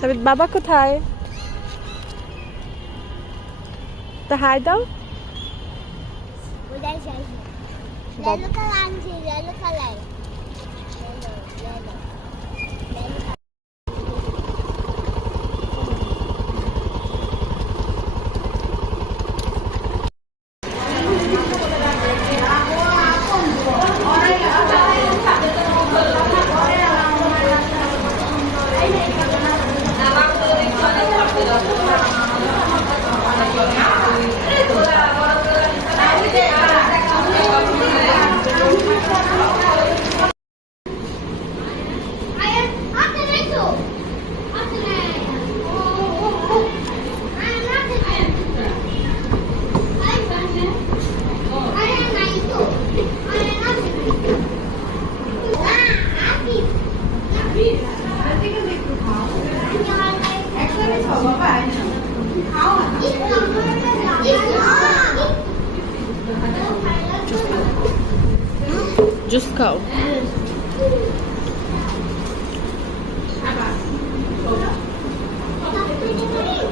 সাবিত বাবা কোথায়? তা হাই দাও। Colour Just go.